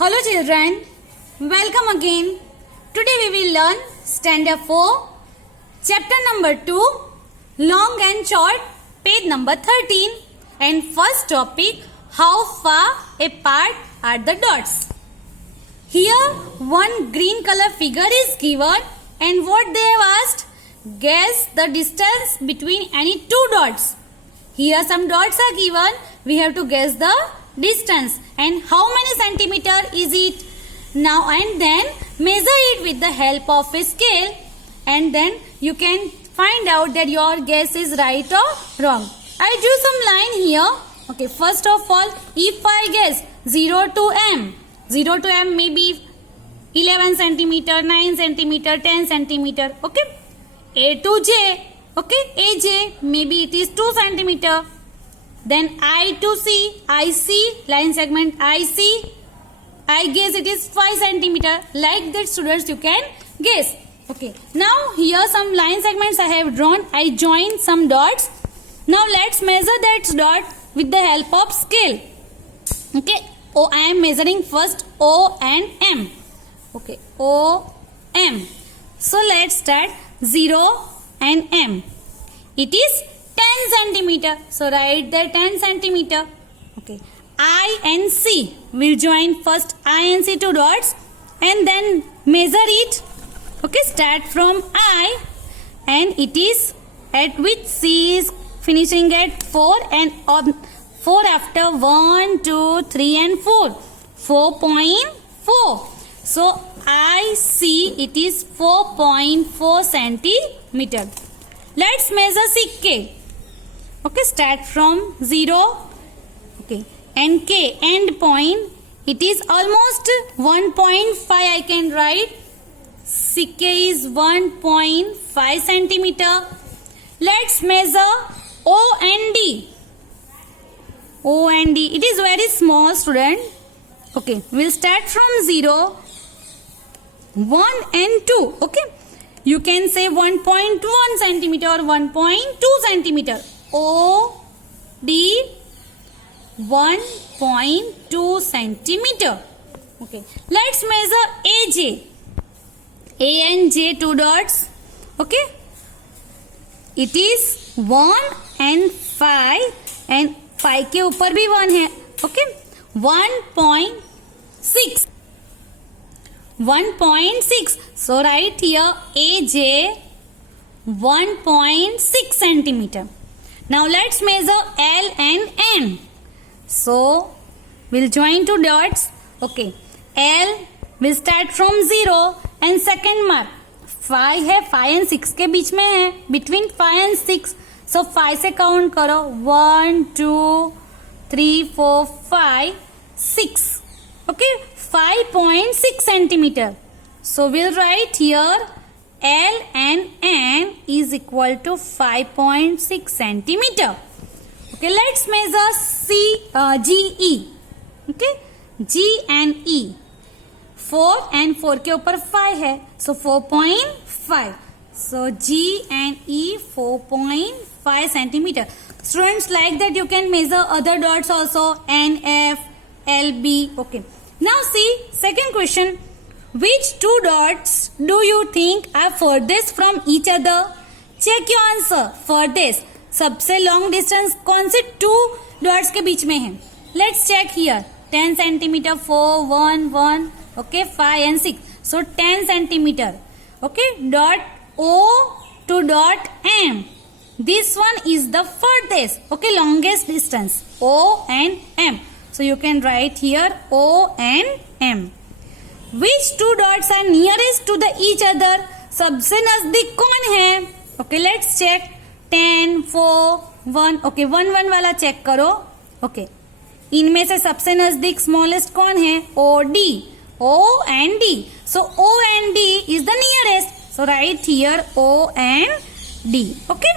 Hello children, welcome again. Today we will learn Standard 4, Chapter number 2, Long and Short, page number 13. And first topic, how far apart are the dots? Here one green color figure is given and what they have asked? Guess the distance between any two dots. Here some dots are given, we have to guess the distance and how many centimeter is it. Now and then measure it with the help of a scale and then you can find out that your guess is right or wrong. I drew some line here. Okay, first of all, if I guess 0 to m, 0 to m may be 11 centimeter, 9 centimeter, 10 centimeter. Okay, A to J. Okay, AJ maybe it is 2 centimeter. Then I to C, IC, line segment IC, I guess it is 5 centimeter. Like that students you can guess. Okay, now here some line segments I have drawn. I join some dots. Now let's measure that dot with the help of scale. Okay, I am measuring first O and M. Okay, O, M. So let's start 0 and M. It is 10 centimeter. So write the 10 centimeter. Okay. I and C. We'll join first I and C two dots and then measure it. Okay. Start from I and it is at which C is finishing at 4 and on 4 after 1, 2, 3 and 4. 4.4. So I see it is 4.4 centimeter. Let's measure CK. Okay, start from 0. Okay, and K, end point. It is almost 1.5 I can write. CK is 1.5 centimeter. Let's measure O and D. O and D. It is very small, student. Okay, we'll start from 0, 1 and 2. Okay. You can say 1.1 centimeter or 1.2 centimeter. O, D, 1.2 centimeter. Okay. Let's measure AJ. A and J two dots. Okay. It is 1 and 5 and 5 के ऊपर भी 1 है. Okay. 1.6. 1.6. So write here AJ 1.6 centimeter. Now let's measure L and N. So we'll join two dots. Okay. L will start from 0 and second mark 5 है, 5 and 6 के बीच में है, between 5 and 6. So 5 से count करो 1, 2, 3, 4, 5, 6. Okay. 5.6 centimeter. So we'll write here L and N is equal to 5.6 centimeter. Okay, let's measure G, E. Okay, G and E. 4 and 4 के ऊपर 5 है. So 4.5. So G and E 4.5 centimeter. Students, like that you can measure other dots also. N, F, L, B. Okay. Now see, second question. Which two dots do you think are furthest from each other? Check your answer. Furthest. सबसे long distance कौन से two dots के बीच में है? Let's check here. 10 centimeter, 4, 1, 1. Okay, 5 and 6. So 10 centimeter. Okay, dot O to dot M. This one is the furthest. Okay, longest distance. O and M. So you can write here O and M. Which two dots are nearest to the each other? सबसे नजदीक कौन है? Okay, let's check. 10, 4, 1. Okay, 1, 1 वाला check करो. Okay. इनमें से सबसे नजदीक smallest कौन है? O, D. O and D. So O and D is the nearest. So write here O and D. Okay.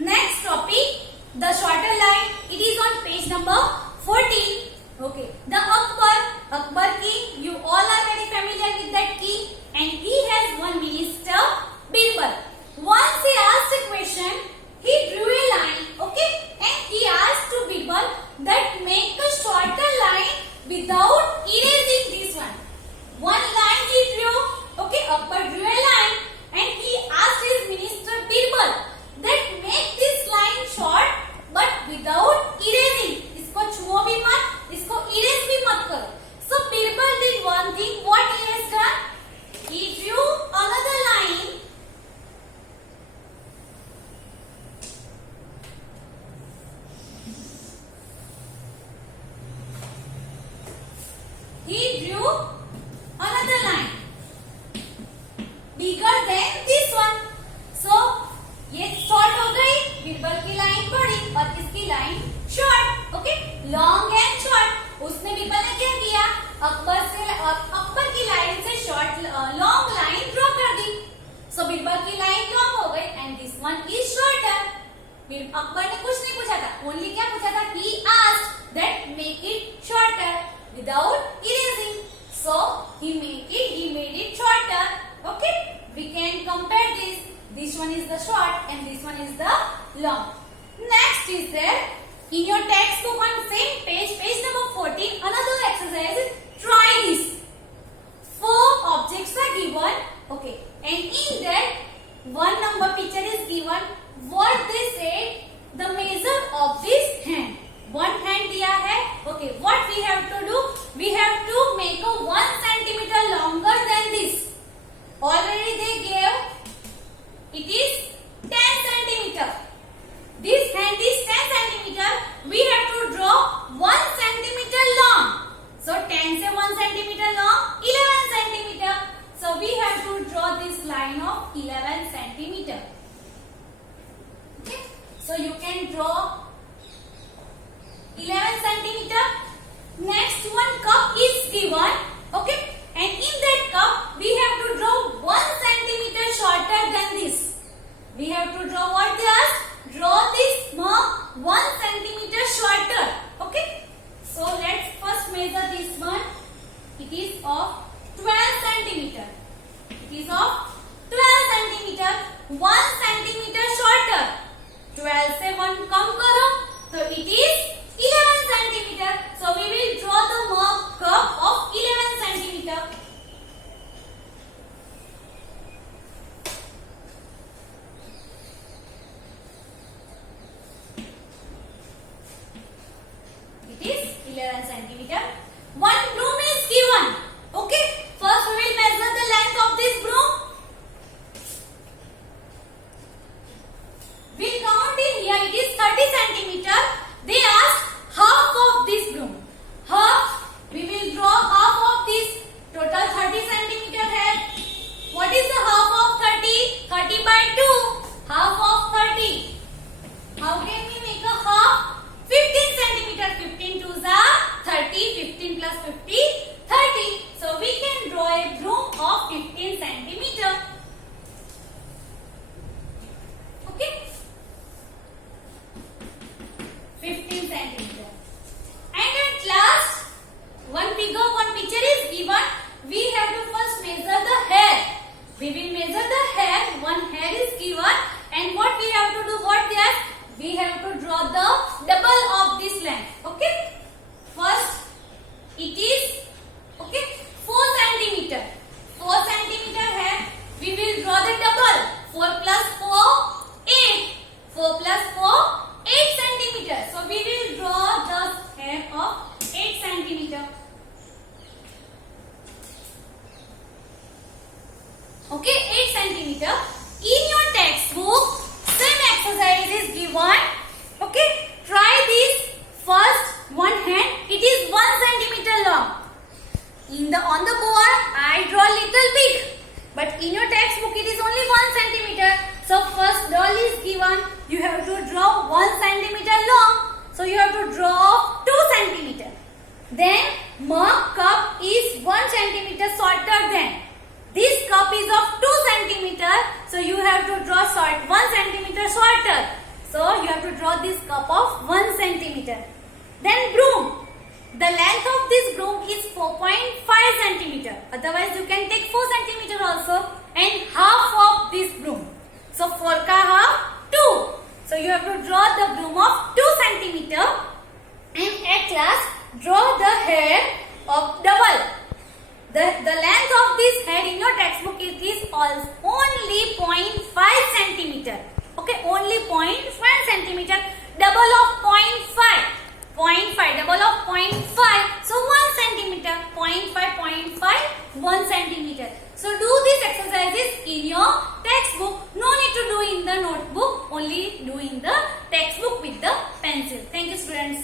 Next topic. The shorter line, it is on page number 14. Okay. The Akbar key, you all are very familiar with that key. And he has one minister, Birbal. Once he asked a question, he drew a line. Okay. And he asked to Birbal that make a shorter line with and this one is shorter. Akbar ने कुछ नहीं पूछा था, only क्या पूछा था? He asked that make it shorter without erasing. So he made it shorter. Okay, we can compare this. This one is the short and this one is the long. Next is there in your textbook on same page, page number 14. Another exercise is try this. 4 objects are given. Okay, and in that one number picture is given. What they said, the measure of this hand. One hand दिया है. Okay, what we have to do? We have to make a 1 centimeter longer than this. Already they gave. It is 10 centimeter. This hand is 10 centimeter. We have to draw 1 centimeter long. So 10 से 1 centimeter long, 11 centimeter. So we have to draw this line of 11 centimeter. Okay. So you can draw 11 centimeter. Next one cup is given. Okay. And in that cup we have to draw 1 centimeter shorter than this. We have to draw what they ask? Draw this mug 1 centimeter shorter. Okay. So let's first measure this one. It is of 12 centimeter. It is of 12 centimeter. 1 centimeter shorter. 12 से 1 कम करो, तो it is 11 centimeter. So we will draw the mug cup of 11 centimeter. It is 11 centimeter. One broom is given. Okay. First we will measure the length of this broom. We'll count in here. It is 30 centimeter. They ask half of this broom. Half. We will draw half of this. Total 30 centimeter है. What is the half of 30? 30 by 2. Half of 30. How can we make a half? 15 centimeter. 15 twos are 30. 15 plus 50, 30. So we can draw a broom of 15 centimeter. Okay. 15 centimeter. And at last, one figure, one picture is given. We have to first measure the hair. We will measure the hair. One hair is given. And what we have to do? What they ask? We have to draw the double of this length. Okay. First, it is okay 4 centimeter. 4 centimeter hair. We will draw the double. 4 plus 4, 8. 4 plus 4, 8 centimeter. So we will draw the hair of 8 centimeter. Okay, 8 centimeter. In your textbook, same exercise is given. Okay, try this. First, one hand. It is 1 centimeter long. On the board, I draw little big. But in your textbook, it is only 1 centimeter. So first doll is given. You have to draw 1 centimeter long. So you have to draw 2 centimeter. Then mug cup is 1 centimeter shorter than. This cup is of 2 centimeter. So you have to draw 1 centimeter shorter. So you have to draw this cup of 1 centimeter. Then broom. The length of this broom is 4.5 centimeter. Otherwise you can take 4 centimeter also. And half of this broom. So 4 ka half 2. So you have to draw the broom of 2 centimeter. And at last draw the hair of double. The length of this hair in your textbook is only 0.5 centimeter. Okay, only 0.5 centimeter. Double of 0.5. 0.5, double of 0.5. So 1 centimeter. 0.5, 0.5, 1 centimeter. So do these exercises in your textbook. No need to do in the notebook. Only do in the textbook with the pencil. Thank you, students.